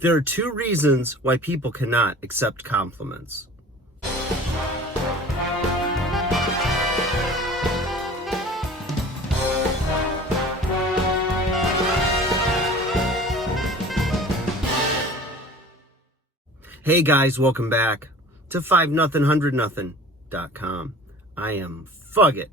There are two reasons why people cannot accept compliments. Hey guys, welcome back to 5nothing100nothing.com. I am Fugget,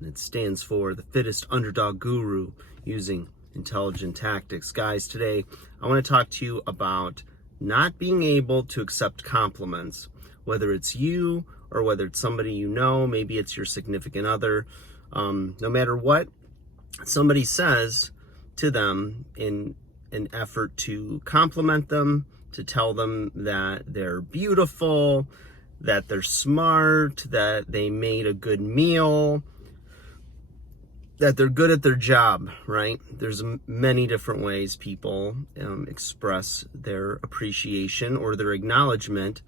and it stands for the fittest underdog guru using intelligent tactics. Guys, today I want to talk to you about not being able to accept compliments, whether it's you or whether it's somebody you know, maybe it's your significant other. No matter what somebody says to them in an effort to compliment them, to tell them that they're beautiful, that they're smart, that they made a good meal, that they're good at their job, right? There's many different ways people express their appreciation or their acknowledgement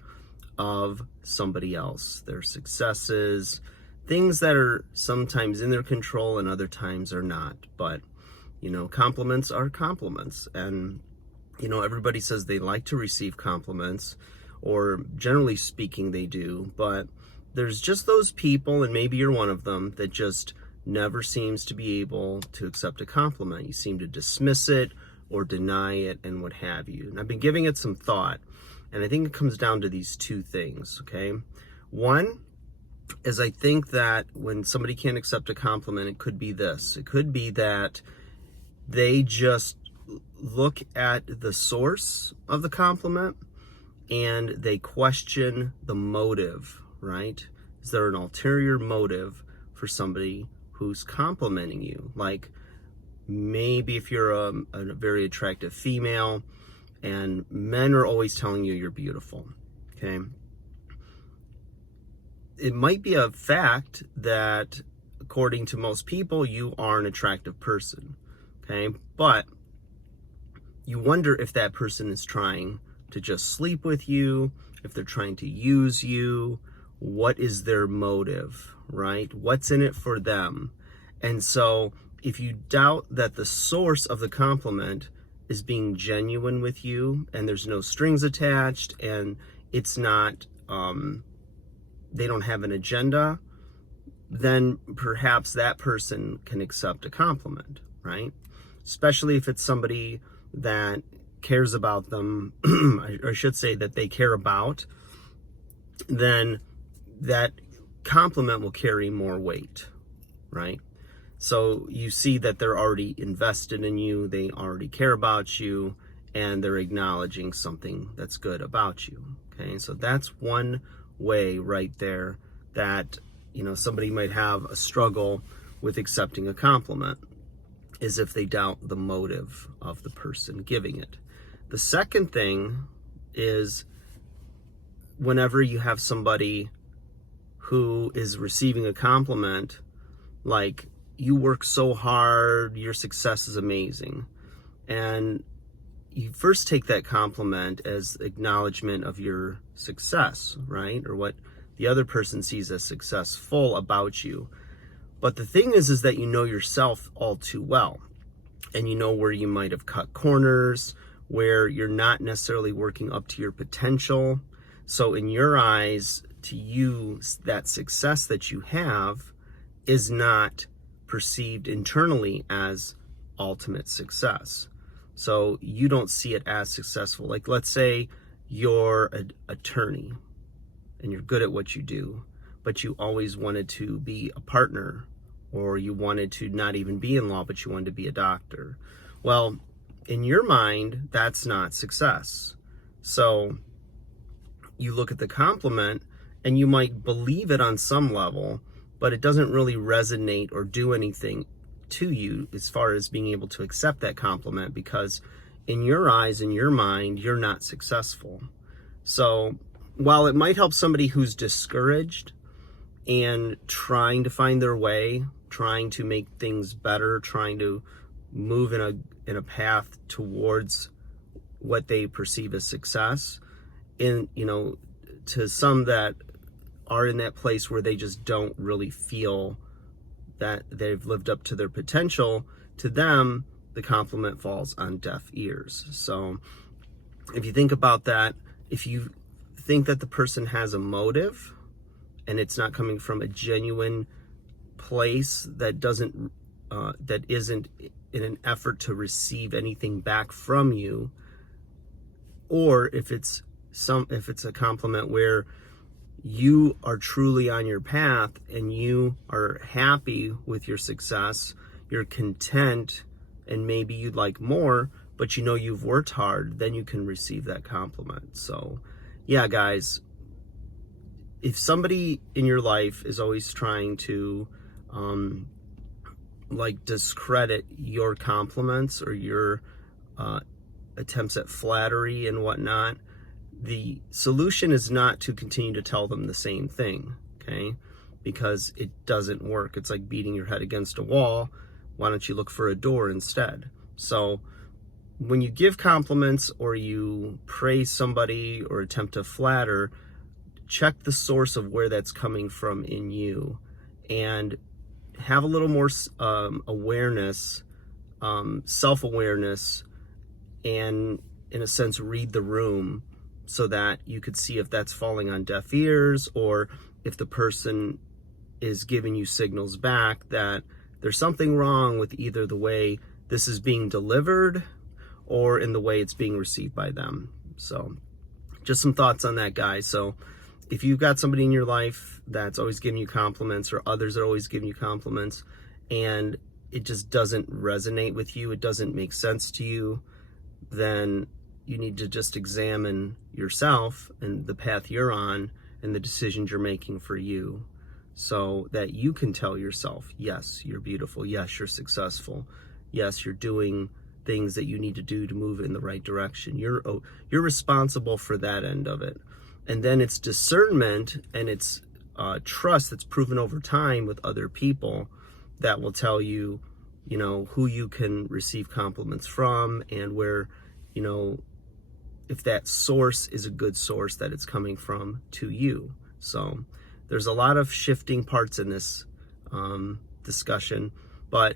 of somebody else, their successes, things that are sometimes in their control and other times are not. But, compliments are compliments. And everybody says they like to receive compliments, or generally speaking, they do. But there's just those people, and maybe you're one of them, that just never seems to be able to accept a compliment. You seem to dismiss it or deny it and what have you. And I've been giving it some thought, and I think it comes down to these two things, okay? One is I think that when somebody can't accept a compliment, it could be this. It could be that they just look at the source of the compliment and they question the motive, right? Is there an ulterior motive for somebody who's complimenting you? Like maybe if you're a very attractive female and men are always telling you you're beautiful, okay? It might be a fact that according to most people, you are an attractive person, okay? But you wonder if that person is trying to just sleep with you, if they're trying to use you. What is their motive, right? What's in it for them? And so if you doubt that the source of the compliment is being genuine with you and there's no strings attached and it's not, they don't have an agenda, then perhaps that person can accept a compliment, right? Especially if it's somebody that cares about them, or I should say that they care about, then that compliment will carry more weight, right? So you see that they're already invested in you, they already care about you, and they're acknowledging something that's good about you, okay? So that's one way right there that, somebody might have a struggle with accepting a compliment, is if they doubt the motive of the person giving it. The second thing is whenever you have somebody who is receiving a compliment, like, you work so hard, your success is amazing, and you first take that compliment as acknowledgement of your success, right? Or what the other person sees as successful about you. But the thing is that you know yourself all too well, and you know where you might have cut corners, where you're not necessarily working up to your potential. So in your eyes, to you, that success that you have is not perceived internally as ultimate success. So you don't see it as successful. Like, let's say you're an attorney and you're good at what you do, but you always wanted to be a partner, or you wanted to not even be in law, but you wanted to be a doctor. Well, in your mind, that's not success. So you look at the compliment and you might believe it on some level, but it doesn't really resonate or do anything to you as far as being able to accept that compliment, because in your eyes, in your mind, you're not successful. So while it might help somebody who's discouraged and trying to find their way, trying to make things better, trying to move in a path towards what they perceive as success, in to some that are in that place where they just don't really feel that they've lived up to their potential, to them the compliment falls on deaf ears. So if you think about that, if you think that the person has a motive and it's not coming from a genuine place that isn't in an effort to receive anything back from you, or if it's a compliment where you are truly on your path and you are happy with your success, you're content, and maybe you'd like more, but you know you've worked hard, then you can receive that compliment. So yeah, guys, if somebody in your life is always trying to discredit your compliments or your attempts at flattery and whatnot, the solution is not to continue to tell them the same thing, okay? Because it doesn't work. It's like beating your head against a wall. Why don't you look for a door instead? So when you give compliments or you praise somebody or attempt to flatter, check the source of where that's coming from in you, and have a little more awareness, self-awareness, and in a sense read the room so that you could see if that's falling on deaf ears, or if the person is giving you signals back that there's something wrong with either the way this is being delivered or in the way it's being received by them. So just some thoughts on that, guys. So if you've got somebody in your life that's always giving you compliments, or others are always giving you compliments, and it just doesn't resonate with you, it doesn't make sense to you, then you need to just examine yourself and the path you're on and the decisions you're making for you, so that you can tell yourself, yes, you're beautiful, yes, you're successful, yes, you're doing things that you need to do to move in the right direction. You're responsible for that end of it. And then it's discernment and it's trust that's proven over time with other people that will tell you, who you can receive compliments from, and where, if that source is a good source that it's coming from to you. So there's a lot of shifting parts in this discussion, but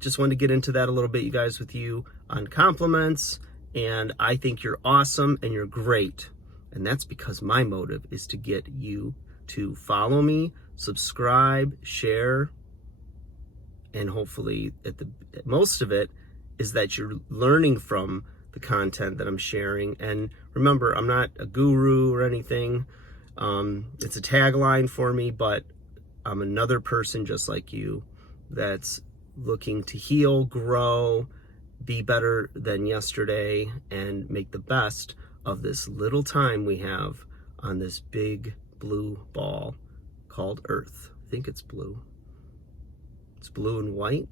just wanted to get into that a little bit, you guys, with you on compliments. And I think you're awesome and you're great. And that's because my motive is to get you to follow me, subscribe, share, and hopefully most of it is that you're learning from the content that I'm sharing. And remember, I'm not a guru or anything. It's a tagline for me, but I'm another person just like you that's looking to heal, grow, be better than yesterday, and make the best of this little time we have on this big blue ball called Earth. I think it's blue. It's blue and white.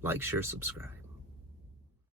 Like, share, subscribe.